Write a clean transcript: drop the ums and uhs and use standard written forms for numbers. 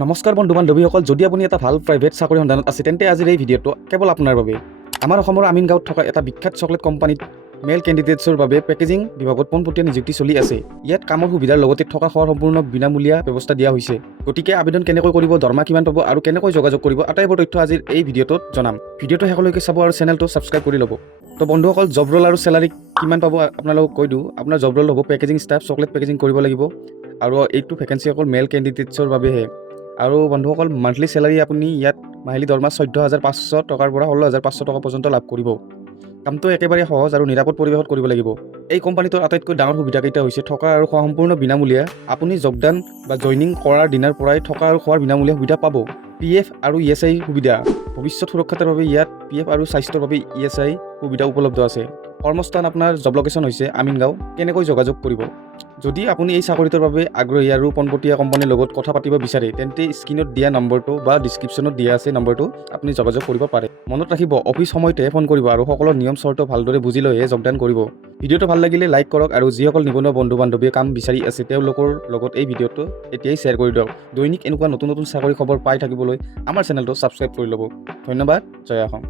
নমস্কাৰ বন্ধু বান্ধৱীসকল, যদি আপুনি এটা ভাল প্ৰাইভেট চাকৰি সন্ধানত আছে তেন্তে আজিৰ এই ভিডিঅ'টো কেৱল আপোনাৰ বাবে। আমাৰ অসমৰ আমিন গাঁৱত থকা এটা বিখ্যাত চকলেট কোম্পানীত মেল কেণ্ডিডেটছৰ বাবে পেকেজিং বিভাগত পোনপটীয়া নিযুক্তি চলি আছে। ইয়াত কামৰ সুবিধাৰ লগতে থকা খোৱাৰ সম্পূৰ্ণ বিনামূলীয়া ব্যৱস্থা দিয়া হৈছে। গতিকে আবেদন কেনেকৈ কৰিব, দৰমহা কিমান পাব আৰু কেনেকৈ যোগাযোগ কৰিব, আটাইবোৰ তথ্য আজিৰ এই ভিডিঅ'টোত জনাম। ভিডিঅ'টো শেষলৈকে চাব আৰু চেনেলটো ছাবস্ক্ৰাইব কৰি ল'ব। তো বন্ধুসকল, জব ৰোল আৰু চেলাৰী কিমান পাব আপোনালোকক কৈ দিওঁ। আপোনাৰ জব ৰোল হ'ব পেকেজিং ষ্টাফ, চকলেট পেকেজিং কৰিব লাগিব আৰু এইটো ভেকেঞ্চি অকল মেল কেণ্ডিডেটছৰ বাবেহে। আৰু বন্ধুসকল, মান্থলি চেলাৰী আপুনি ইয়াত মাহিলী দৰমহা 14,500 টকাৰ পৰা 16,500 টকা পৰ্যন্ত লাভ কৰিব। কামটো একেবাৰে সহজ আৰু নিৰাপদ পৰিৱেশত কৰিব লাগিব। এই কোম্পানীটোৰ আটাইতকৈ ডাঙৰ সুবিধাকেইটা হৈছে থকা আৰু খোৱা সম্পূৰ্ণ বিনামূলীয়া। আপুনি যোগদান বা জইনিং কৰাৰ দিনাৰ পৰাই থকা আৰু খোৱাৰ বিনামূলীয়া সুবিধা পাব। PF আৰু ESI সুবিধা। ভৱিষ্যত সুৰক্ষাৰ বাবে ইয়াত PF আৰু স্বাস্থ্যৰ বাবে ESI সুবিধা উপলব্ধ আছে। কৰ্মস্থান আপোনাৰ জব লোকেশ্যন হৈছে আমিন গাঁও। কেনেকৈ যোগাযোগ কৰিব? যদি আপুনি এই চাকৰিটোৰ বাবে আগ্ৰহী আৰু পোনপটীয়া কোম্পানীৰ লগত কথা পাতিব বিচাৰে তেন্তে স্ক্ৰীনত দিয়া নম্বৰটো বা ডিছক্ৰিপশ্যনত দিয়া আছে নম্বৰটো আপুনি যোগাযোগ কৰিব পাৰে। মনত ৰাখিব, অফিচ সময়তে ফোন কৰিব আৰু সকলো নিয়ম চৰ্ত ভালদৰে বুজি লৈহে যোগদান কৰিব। ভিডিঅ'টো ভাল লাগিলে লাইক কৰক আৰু যিসকল নিবনুৱা বন্ধু বান্ধৱীয়ে কাম বিচাৰি আছে তেওঁলোকৰ লগত এই ভিডিঅ'টো এতিয়াই শ্বেয়াৰ কৰি দিয়ক। দৈনিক এনেকুৱা নতুন নতুন চাকৰি খবৰ পাই থাকিবলৈ আমাৰ চেনেলটো ছাবস্ক্ৰাইব কৰি ল'ব। ধন্যবাদ। জয় অসম।